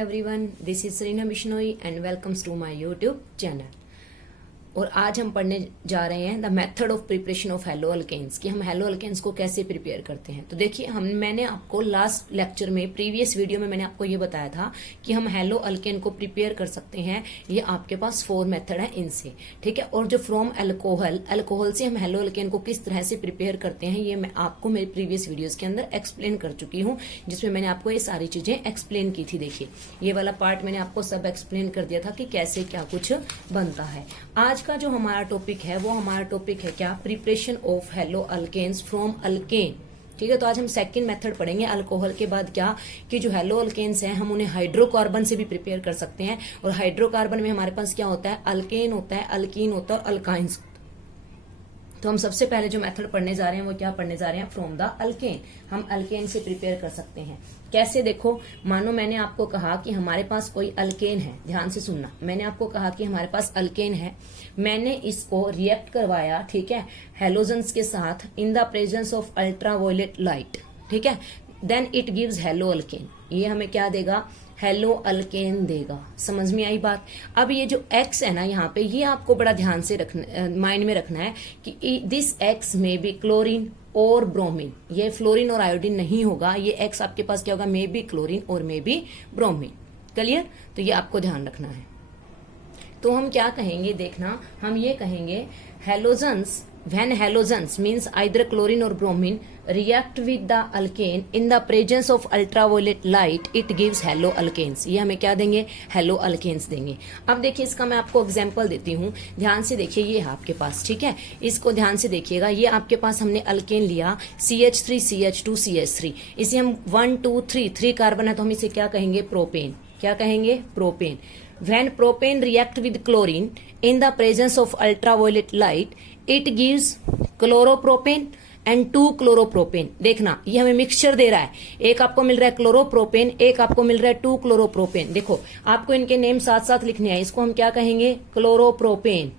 everyone, this is Serena Bishnoi and welcomes to my YouTube channel। और आज हम पढ़ने जा रहे हैं the method of preparation of haloalkanes कि हम हेलो अल्केन्स को कैसे प्रिपेयर करते हैं। तो देखिए मैंने आपको लास्ट लेक्चर में प्रीवियस वीडियो में मैंने आपको ये बताया था कि हम हेलो अल्केन को प्रिपेयर कर सकते हैं। ये आपके पास 4 मेथड है इनसे, ठीक है। और जो फ्रॉम अल्कोहल से हम हेलो अल्केन को किस तरह से प्रिपेयर करते हैं ये मैं आपको मेरे प्रीवियस वीडियोज के अंदर एक्सप्लेन कर चुकी हूँ, जिसमें मैंने आपको ये सारी चीजें एक्सप्लेन की थी। देखिए ये वाला पार्ट मैंने आपको सब एक्सप्लेन कर दिया था कि कैसे क्या कुछ बनता है। आज का जो हमारा टॉपिक है वो हमारा टॉपिक है क्या, preparation of haloalkanes from alkane, ठीक है। तो आज हम सेकंड मेथड पढ़ेंगे अल्कोहल के बाद क्या कि जो हेलो अल्केन्स हैं हम उन्हें हाइड्रोकार्बन से भी प्रिपेयर कर सकते हैं। और हाइड्रोकार्बन में हमारे पास क्या होता है, अल्केन होता है, अल्कीन होता है और अल्काइंस। तो हम सबसे पहले जो मेथड पढ़ने जा रहे हैं वो क्या पढ़ने जा रहे हैं, फ्रॉम द अल्केन। हम अल्केन से प्रिपेयर कर सकते हैं कैसे, देखो मानो मैंने आपको कहा कि हमारे पास कोई अल्केन है, ध्यान से सुनना। मैंने आपको कहा कि हमारे पास अल्केन है, मैंने इसको रिएक्ट करवाया, ठीक है, हेलोजन्स के साथ in the presence of ultraviolet light, ठीक है। Then it gives haloalkane. ये हमें क्या देगा, हेलो अल्केन देगा। समझ में आई बात। अब ये जो एक्स है ना यहाँ पे, ये आपको बड़ा ध्यान से रखना, माइंड में रखना है कि दिस एक्स में बी क्लोरीन और ब्रोमीन। ये फ्लोरीन और आयोडीन नहीं होगा, ये एक्स आपके पास क्या होगा, मे बी क्लोरीन और मे बी ब्रोमीन। क्लियर। तो ये आपको ध्यान रखना है। तो हम क्या कहेंगे, देखना, हम ये कहेंगे halogens, when halogens means either chlorine or bromine react with the alkane in the presence of ultraviolet light, it gives halo alkanes। ये हमें क्या देंगे, हेलो अल्केन्स देंगे। अब देखिए इसका मैं आपको एग्जांपल देती हूँ, ध्यान से देखिए। ये है आपके पास, ठीक है, इसको ध्यान से देखिएगा। ये आपके पास हमने अल्केन लिया CH3 CH2 CH3, इसे हम 1 2 3 कार्बन है तो हम इसे क्या कहेंगे, प्रोपेन। क्या कहेंगे, propane. When propane react with chlorine in the presence of ultraviolet light, it gives chloropropane and 2 chloropropane। देखना ये हमें मिक्सचर दे रहा है, एक आपको मिल रहा है क्लोरोप्रोपेन, एक आपको मिल रहा है 2 क्लोरोप्रोपेन। देखो आपको इनके नेम साथ साथ लिखने हैं, इसको हम क्या कहेंगे, क्लोरोप्रोपेन।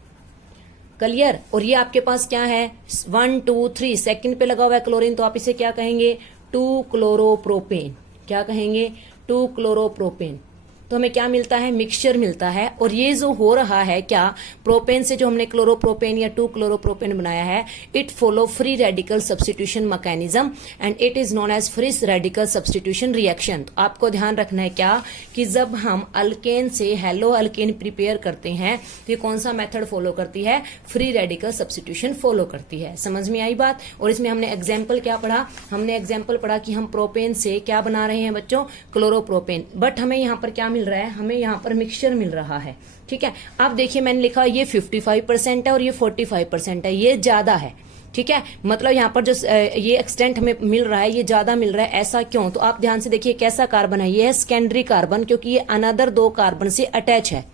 क्लियर। और ये आपके पास क्या है, 1 2 3 सेकंड पे लगा हुआ है क्लोरीन, तो आप इसे क्या कहेंगे, 2 क्लोरोप्रोपेन। क्या कहेंगे, 2 क्लोरोप्रोपेन। तो हमें क्या मिलता है, मिक्सचर मिलता है। और ये जो हो रहा है क्या, प्रोपेन से जो हमने क्लोरोप्रोपेन या 2 क्लोरोप्रोपेन बनाया है, it follow free radical substitution mechanism and it is known as free radical substitution reaction. तो आपको ध्यान रखना है क्या कि जब हम अल्केन से हेलो अल्केन प्रिपेयर करते हैं तो ये कौन सा मेथड फॉलो करती है, फ्री रेडिकल सब्स्टिट्यूशन फॉलो करती है। समझ में आई बात। और इसमें हमने एग्जाम्पल क्या पढ़ा, हमने एग्जाम्पल पढ़ा कि हम प्रोपेन से क्या बना रहे हैं बच्चों, क्लोरोप्रोपेन। बट हमें यहाँ पर क्या मिल रहा है, हमें यहाँ पर मिक्सचर मिल रहा है, ठीक है। अब देखिए मैंने लिखा ये 55% है और ये 45% है, ये ज्यादा है, ठीक है। मतलब यहाँ पर जो ये एक्सटेंट हमें मिल रहा है ये ज्यादा मिल रहा है। ऐसा क्यों, तो आप ध्यान से देखिए कैसा कार्बन है, ये है सेकेंडरी कार्बन, क्योंकि ये अनदर 2 कार्बन से अटैच है।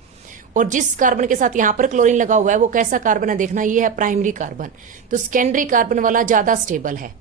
और जिस कार्बन के साथ यहाँ पर क्लोरीन लगा हुआ है वो कैसा कार्बन है, देखना ये है प्राइमरी कार्बन। तो सेकेंडरी कार्बन वाला ज्यादा स्टेबल है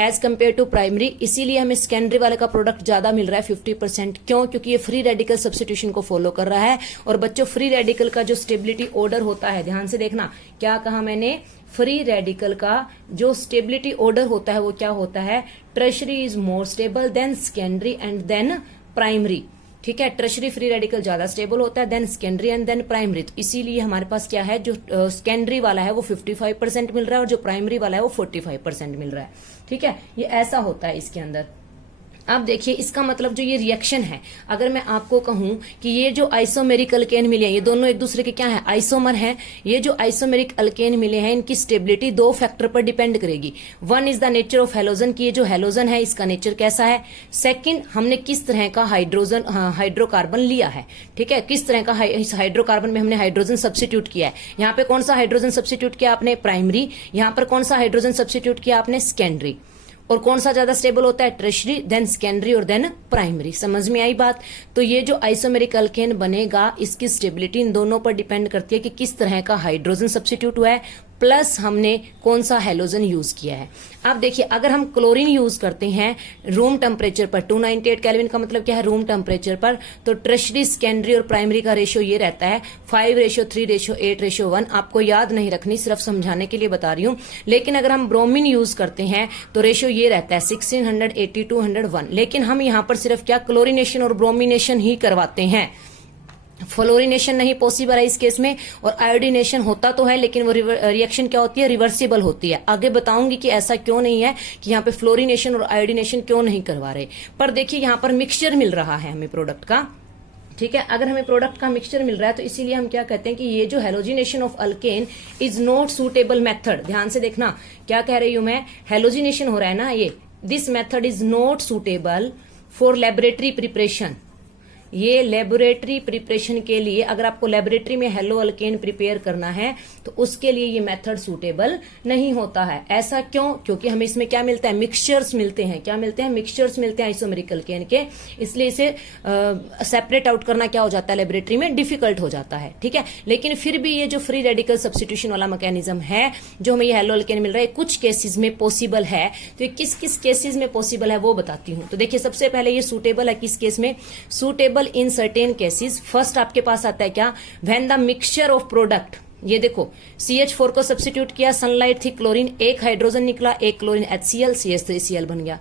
एज कंपेयर टू प्राइमरी, इसीलिए हमें सेकेंडरी वाले का प्रोडक्ट ज्यादा मिल रहा है 50%। क्यों, क्योंकि ये फ्री रेडिकल सब्स्टिट्यूशन को फॉलो कर रहा है। और बच्चों फ्री रेडिकल का जो स्टेबिलिटी ऑर्डर होता है, ध्यान से देखना, क्या कहा मैंने, फ्री रेडिकल का जो स्टेबिलिटी ऑर्डर होता है वो क्या होता है, tertiary is more stable than secondary and then primary, ठीक है। टर्शरी फ्री रेडिकल ज्यादा स्टेबल होता है than secondary and then primary. तो इसीलिए हमारे पास क्या है, जो सेकेंडरी वाला है वो 55% मिल रहा है और जो प्राइमरी वाला है वो 45% मिल रहा है, ठीक है। ये ऐसा होता है इसके अंदर। अब देखिए इसका मतलब जो ये रिएक्शन है, अगर मैं आपको कहूं कि ये जो आइसोमेरिक अल्केन मिले हैं ये दोनों एक दूसरे के क्या है, आइसोमर हैं। ये जो आइसोमेरिक अल्केन मिले हैं इनकी स्टेबिलिटी 2 फैक्टर पर डिपेंड करेगी। One is the nature of halogen, की ये जो हेलोजन है इसका नेचर कैसा है। सेकंड, हमने किस तरह का हाइड्रोकार्बन लिया है, ठीक है, किस तरह का इस हाइड्रोकार्बन में हमने हाइड्रोजन सब्स्टिट्यूट किया है। यहाँ पे कौन सा हाइड्रोजन सब्स्टिट्यूट किया आपने, प्राइमरी। यहाँ पर कौन सा हाइड्रोजन सब्स्टिट्यूट किया आपने, सेकेंडरी। और कौन सा ज्यादा स्टेबल होता है, टर्शरी, देन सेकेंडरी और देन प्राइमरी। समझ में आई बात। तो ये जो आइसोमेरिक अल्केन बनेगा इसकी स्टेबिलिटी इन दोनों पर डिपेंड करती है कि किस तरह का हाइड्रोजन सब्स्टिट्यूट हुआ है, प्लस हमने कौन सा हैलोजन यूज किया है। अब देखिए अगर हम क्लोरीन यूज करते हैं रूम टेम्परेचर पर, 298 केल्विन का मतलब क्या है रूम टेम्परेचर पर, तो टर्शरी, सेकेंडरी और प्राइमरी का रेशियो ये रहता है 5:3:8:1। आपको याद नहीं रखनी, सिर्फ समझाने के लिए बता रही हूं। लेकिन अगर हम ब्रोमीन यूज करते हैं तो रेशियो ये रहता है 1680:101। लेकिन हम यहां पर सिर्फ क्या क्लोरिनेशन और ब्रोमिनेशन ही करवाते हैं, फ्लोरिनेशन नहीं पॉसिबल है इस केस में, और आयोडीनेशन होता तो है लेकिन वो रिएक्शन क्या होती है, रिवर्सिबल होती है। आगे बताऊंगी कि ऐसा क्यों नहीं है कि यहाँ पे फ्लोरिनेशन और आयोडीनेशन क्यों नहीं करवा रहे। पर देखिए यहाँ पर मिक्सचर मिल रहा है हमें प्रोडक्ट का, ठीक है। अगर हमें प्रोडक्ट का मिक्सचर मिल रहा है तो इसीलिए हम क्या कहते हैं कि ये जो halogenation of alkane is not suitable method. ध्यान से देखना क्या कह रही हूं मैं, हेलोजिनेशन हो रहा है ना ये, this method is not suitable for laboratory preparation. ये लेबोरेटरी प्रिपरेशन के लिए, अगर आपको लेबोरेटरी में हेलो अल्केन प्रिपेयर करना है तो उसके लिए ये मेथड सूटेबल नहीं होता है। ऐसा क्यों? क्योंकि हमें इसमें क्या मिलता है, मिक्सचर्स मिलते हैं। क्या मिलते हैं? मिक्सचर्स मिलते हैं आइसोमेरिक अल्केन के, इसलिए इसे सेपरेट आउट करना क्या हो जाता है, लेबोरेटरी में डिफिकल्ट हो जाता है, ठीक है। लेकिन फिर भी ये जो फ्री रेडिकल सब्स्टिट्यूशन वाला मैकेनिज्म है जो हमें ये हेलो अल्केन मिल रहा है, कुछ केसेस में पॉसिबल है। तो ये किस किस केसेस में पॉसिबल है वो बताती हूं। तो देखिए सबसे पहले ये सूटेबल है किस केस में, suitable in certain cases. First आपके पास आता है क्या, when the mixture of product, ये देखो CH4 को सब्स्टिट्यूट किया, सनलाइट थी, क्लोरीन, एक हाइड्रोजन निकला, एक क्लोरीन HCl, CH3Cl बन गया।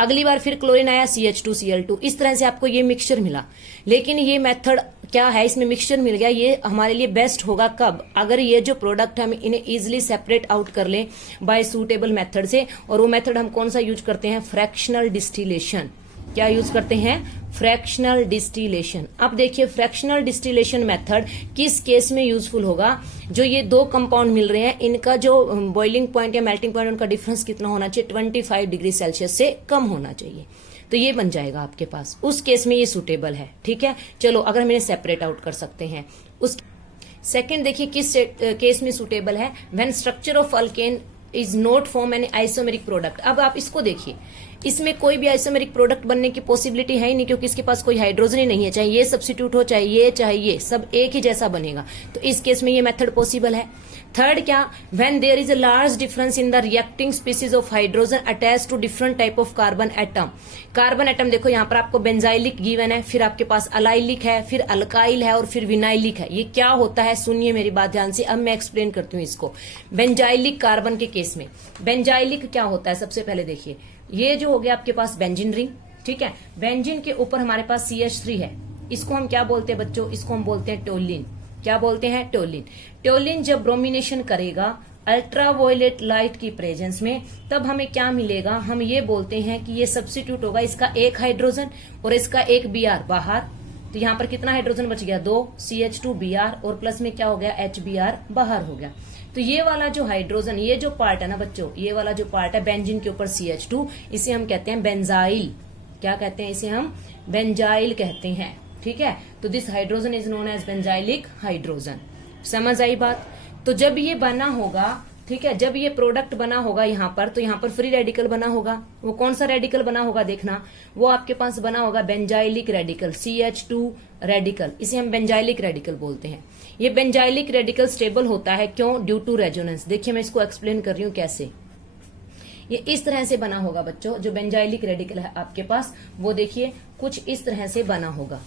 अगली बार फिर क्लोरीन आया, CH2Cl2, इस तरह से आपको ये मिक्सचर मिला। लेकिन ये मेथड क्या है, इसमें मिक्सचर मिल गया, ये हमारे लिए बेस्ट होगा कब, अगर ये जो प्रोडक्ट हम इन्हें इजिली सेपरेट आउट कर लें बाय सूटेबल मेथड से। और वो मेथड हम कौन सा यूज करते हैं, फ्रैक्शनल डिस्टिलेशन। क्या यूज करते हैं, फ्रैक्शनल डिस्टिलेशन। अब देखिए फ्रैक्शनल डिस्टिलेशन मेथड किस केस में यूजफुल होगा, जो ये दो कंपाउंड मिल रहे हैं, इनका जो बॉइलिंग पॉइंट या मेल्टिंग पॉइंट उनका डिफरेंस कितना होना चाहिए, 25 डिग्री सेल्सियस से कम होना चाहिए। तो ये बन जाएगा आपके पास, उस केस में ये सुटेबल है, ठीक है। चलो अगर हम इन्हें सेपरेट आउट कर सकते हैं। उस सेकेंड देखिए किस केस में सुटेबल है, when structure of alkane is not form an isomeric product. अब आप इसको देखिए, इसमें कोई भी आइसोमेरिक प्रोडक्ट बनने की पॉसिबिलिटी है ही नहीं, क्योंकि इसके पास कोई हाइड्रोजन ही नहीं है। चाहे ये सब्स्टिट्यूट हो, चाहे ये, सब एक ही जैसा बनेगा। तो इस केस में ये मेथड पॉसिबल है। थर्ड क्या, when there is a large difference in the reacting species of hydrogen attach to different type of carbon atom. Carbon atom देखो यहाँ पर आपको बेंजाइलिक गिवन है, फिर आपके पास अलाइलिक है, फिर अल्काइल है और फिर विनाइलिक है। ये क्या होता है, सुनिए मेरी बात ध्यान से, अब मैं एक्सप्लेन करती हूँ इसको। बेंजाइलिक कार्बन के केस में बेंजाइलिक क्या होता है, सबसे पहले देखिए ये जो हो गया आपके पास बेंजीन रिंग, ठीक है। बेंजीन के ऊपर हमारे पास CH3 है, इसको हम क्या बोलते हैं बच्चों, इसको हम बोलते हैं टोलिन। क्या बोलते हैं, टोलिन। टोलिन जब ब्रोमिनेशन करेगा अल्ट्रावायलेट लाइट की प्रेजेंस में, तब हमें क्या मिलेगा, हम ये बोलते हैं कि ये सब्स्टिट्यूट होगा, इसका एक हाइड्रोजन और इसका एक Br बाहर। तो यहाँ पर कितना हाइड्रोजन बच गया, 2 CH2Br और प्लस में क्या हो गया, HBr बाहर हो गया। तो ये वाला जो हाइड्रोजन, ये जो पार्ट है ना बच्चों, ये वाला जो पार्ट है बेंजीन के ऊपर CH2, इसे हम कहते हैं बेंजाइल। क्या कहते हैं, इसे हम बेंजाइल कहते हैं, ठीक है। तो this hydrogen is known as benzylic hydrogen. समझ आई बात। तो जब ये बना होगा, ठीक है, जब ये प्रोडक्ट बना होगा यहाँ पर, तो यहाँ पर फ्री रेडिकल बना होगा। वो कौन सा रेडिकल बना होगा देखना, वो आपके पास बना होगा बेंजाइलिक रेडिकल, CH2 रेडिकल, इसे हम बेंजाइलिक रेडिकल बोलते हैं। ये बेंजाइलिक रेडिकल स्टेबल होता है, क्यों, ड्यू टू रेजोनेंस। देखिए मैं इसको एक्सप्लेन कर रही हूँ कैसे। ये इस तरह से बना होगा बच्चों, जो बेंजाइलिक रेडिकल है आपके पास, वो देखिए कुछ इस तरह से बना होगा।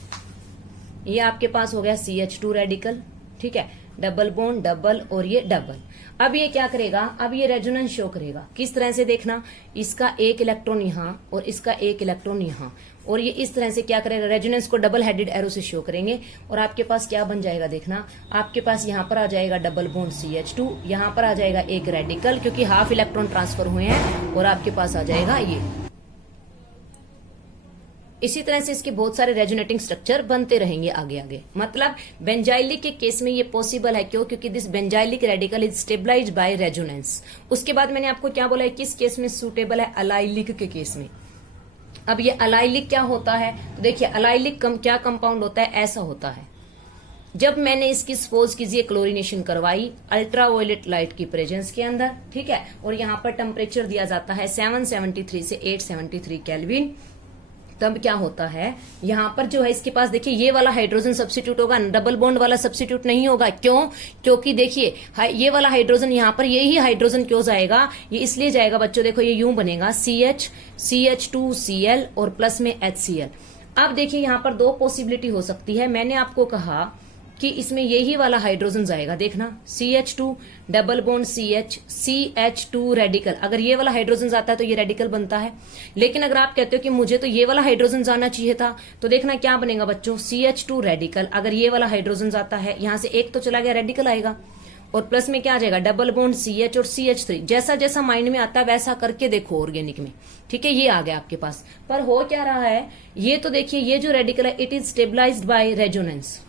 ये आपके पास हो गया CH2 रेडिकल, ठीक है, डबल बॉन्ड, डबल और ये डबल। अब ये क्या करेगा, अब ये रेजोनेंस शो करेगा। किस तरह से देखना, इसका एक इलेक्ट्रॉन यहाँ और इसका एक इलेक्ट्रॉन यहाँ, और ये इस तरह से क्या करेगा, रेजोनेंस को डबल हेडेड एरो से शो करेंगे। और आपके पास क्या बन जाएगा देखना, आपके पास यहाँ पर आ जाएगा डबल बॉन्ड CH2, यहाँ पर आ जाएगा एक रेडिकल, क्योंकि हाफ इलेक्ट्रॉन ट्रांसफर हुए हैं, और आपके पास आ जाएगा ये। इसी तरह से इसके बहुत सारे रेजोनेटिंग स्ट्रक्चर बनते रहेंगे आगे आगे। मतलब बेंजाइलिक के केस में ये पॉसिबल है, क्यों, क्योंकि this benzylic radical is stabilized by resonance. उसके बाद मैंने आपको क्या बोला है, किस केस में सूटेबल है, अलाइलिक के केस में। अब ये अलाइलिक क्या होता है, तो देखिए अलाइलिक क्या कंपाउंड होता है, ऐसा होता है, जब मैंने इसकी सपोज कीजिए क्लोरिनेशन करवाई अल्ट्रावायलेट लाइट की प्रेजेंस के अंदर, ठीक है, और यहाँ पर टेम्परेचर दिया जाता है 773 से 873 केल्विन। तब क्या होता है, यहां पर जो है इसके पास देखिए ये वाला हाइड्रोजन सब्स्टिट्यूट होगा, डबल बॉन्ड वाला सब्स्टिट्यूट नहीं होगा। क्यों? क्योंकि देखिए ये वाला हाइड्रोजन यहां पर यही हाइड्रोजन क्यों जाएगा, ये इसलिए जाएगा बच्चों, देखो ये यूं बनेगा CH CH2Cl और प्लस में HCl। अब देखिए यहां पर दो पॉसिबिलिटी हो सकती है। मैंने आपको कहा कि इसमें यही वाला हाइड्रोजन जाएगा, देखना CH2 double bond CH CH2 radical. अगर ये वाला हाइड्रोजन जाता है तो ये रेडिकल बनता है। लेकिन अगर आप कहते हो कि मुझे तो ये वाला हाइड्रोजन जाना चाहिए था, तो देखना क्या बनेगा बच्चों, CH2 रेडिकल। अगर ये वाला हाइड्रोजन जाता है, यहां से एक तो चला गया, रेडिकल आएगा, और प्लस में क्या आ जाएगा, डबल बॉन्ड CH और CH3। जैसा जैसा माइंड में आता है वैसा करके देखो ऑर्गेनिक में, ठीक है। ये आ गया आपके पास। पर हो क्या रहा है, ये तो देखिए ये जो रेडिकल है it is stabilized by resonance,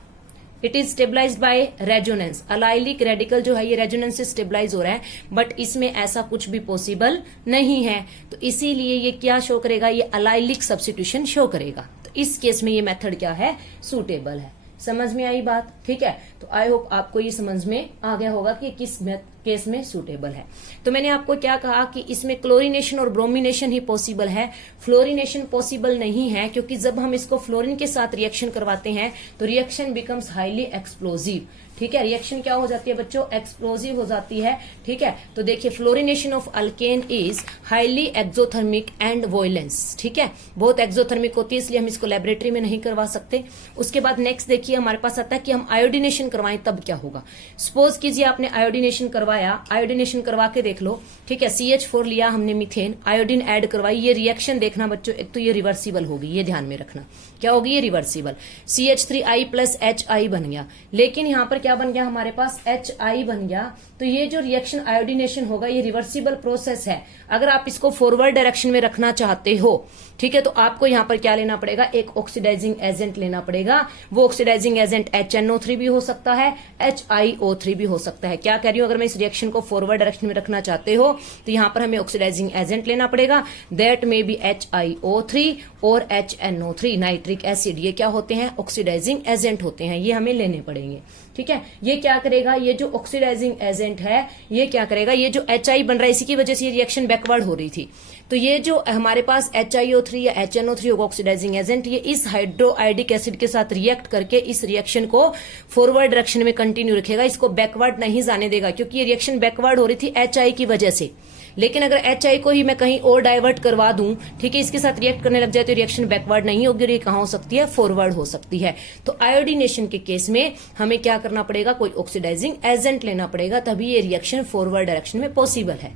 it is stabilized by resonance. Allylic radical जो है ये रेजोनेंस से स्टेबलाइज हो रहा है, बट इसमें ऐसा कुछ भी पॉसिबल नहीं है। तो इसीलिए ये क्या शो करेगा, ये अलाइलिक सब्स्टिट्यूशन शो करेगा। तो इस केस में ये मेथड क्या है, सूटेबल है। समझ में आई बात, ठीक है। तो आई होप आपको ये समझ में आ गया होगा कि किस केस में सूटेबल है। तो मैंने आपको क्या कहा कि इसमें क्लोरीनेशन और ब्रोमिनेशन ही पॉसिबल है, फ्लोरिनेशन पॉसिबल नहीं है, क्योंकि जब हम इसको फ्लोरीन के साथ रिएक्शन करवाते हैं तो रिएक्शन बिकम्स हाईली एक्सप्लोजिव, ठीक है। रिएक्शन क्या हो जाती है बच्चों, एक्सप्लोजिव हो जाती है, ठीक है। तो देखिए fluorination of alkane is highly exothermic and violence, ठीक है, बहुत एक्सोथर्मिक होती है, इसलिए हम इसको लेबोरेटरी में नहीं करवा सकते। उसके बाद नेक्स्ट देखिए हमारे पास आता है कि हम आयोडीनेशन करवाएं तब क्या होगा। सपोज कीजिए आपने आयोडीनेशन करवाया, आयोडीनेशन करवा के देख लो, ठीक है। CH4 लिया हमने मीथेन, आयोडीन ऐड करवाई, ये रिएक्शन देखना बच्चों, एक तो ये रिवर्सिबल होगी, ये ध्यान में रखना, क्या होगी ये रिवर्सिबल। CH3I प्लस HI बन गया, लेकिन यहां पर क्या बन गया हमारे पास, HI बन गया। तो ये जो रिएक्शन आयोडीनेशन होगा ये रिवर्सिबल प्रोसेस है। अगर आप इसको फॉरवर्ड डायरेक्शन में रखना चाहते हो, ठीक है, तो आपको यहां पर क्या लेना पड़ेगा, एक ऑक्सीडाइजिंग एजेंट लेना पड़ेगा। वो ऑक्सीडाइजिंग एजेंट HNO3 भी हो सकता है, HiO3 भी हो सकता है। क्या कह रही हूं, अगर मैं इस रिएक्शन को फॉरवर्ड डायरेक्शन में रखना चाहते हो तो यहां पर हमें ऑक्सीडाइजिंग एजेंट लेना पड़ेगा, दैट मे बी HiO3 और HNO3 नाइट्रिक एसिड। ये क्या होते हैं, ऑक्सीडाइजिंग एजेंट होते हैं, ये हमें लेने पड़ेंगे, ठीक है। ये क्या करेगा, ये जो ऑक्सीडाइजिंग एजेंट है ये क्या करेगा, ये जो HI बन रहा है इसी की वजह से ये रिएक्शन बैकवर्ड हो रही थी। तो ये जो हमारे पास HiO3 या HNO3 होगा ऑक्सीडाइजिंग एजेंट, ये इस हाइड्रोआइडिक एसिड के साथ रिएक्ट करके इस रिएक्शन को फॉरवर्ड डायरेक्शन में कंटिन्यू रखेगा, इसको बैकवर्ड नहीं जाने देगा, क्योंकि ये रिएक्शन बैकवर्ड हो रही थी HI की वजह से। लेकिन अगर HI को ही मैं कहीं और डाइवर्ट करवा दूं, ठीक है, इसके साथ रिएक्ट करने लग जाए तो रिएक्शन बैकवर्ड नहीं होगी, और ये कहां हो सकती है, फॉरवर्ड हो सकती है। तो आयोडीनेशन के केस में हमें क्या करना पड़ेगा, कोई ऑक्सीडाइजिंग एजेंट लेना पड़ेगा, तभी ये रिएक्शन फॉरवर्ड डायरेक्शन में पॉसिबल है।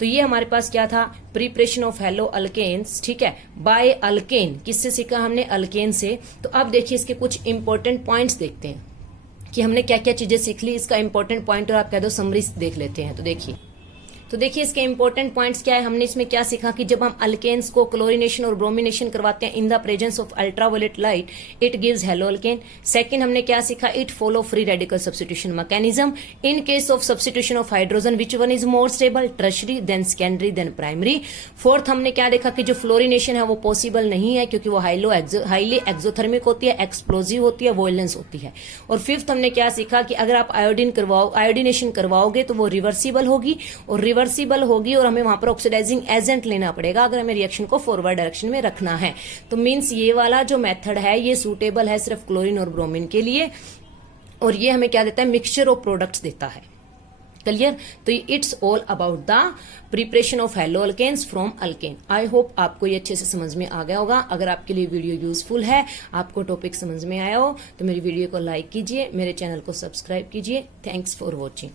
तो ये हमारे पास क्या था, प्रिपरेशन ऑफ हेलो अल्केन्स, ठीक है, बाय अल्केन। किससे सीखा हमने, अल्केन से। तो अब देखिए इसके कुछ इंपॉर्टेंट पॉइंट्स देखते हैं कि हमने क्या क्या चीजें सीख ली। इसका इंपॉर्टेंट पॉइंट और आप कह दो समरी देख लेते हैं। तो देखिए इसके इंपॉर्टेंट पॉइंट्स क्या है, हमने इसमें क्या सीखा कि जब हम अल्केन्स को क्लोरीनेशन और ब्रोमिनेशन करवाते हैं in the presence of ultraviolet light it gives haloalkane. Second हमने क्या सीखा, it follow free radical substitution mechanism in case of substitution of hydrogen which one is more stable, tertiary than secondary than primary. Fourth हमने क्या देखा कि जो fluorination है वो पॉसिबल नहीं है, क्योंकि वो हाईली एक्सोथर्मिक होती है, एक्सप्लोजिव होती है, वॉयलेंस होती है। और फिफ्थ हमने क्या सीखा कि अगर आप आयोडीनेशन करवाओगे तो वो रिवर्सिबल होगी, और हमें वहां पर ऑक्सीडाइजिंग एजेंट लेना पड़ेगा अगर हमें रिएक्शन को फॉरवर्ड डायरेक्शन में रखना है। तो मींस ये वाला जो मेथड है ये सूटेबल है सिर्फ क्लोरीन और ब्रोमीन के लिए, और ये हमें क्या देता है, मिक्सचर ऑफ प्रोडक्ट्स देता है। क्लियर। तो it's all about the preparation of haloalkanes from alkane. I hope आपको ये अच्छे से समझ में आ गया होगा। अगर आपके लिए वीडियो यूजफुल है, आपको टॉपिक समझ में आया हो, तो मेरी वीडियो को लाइक कीजिए, मेरे चैनल को सब्सक्राइब कीजिए। Thanks for watching.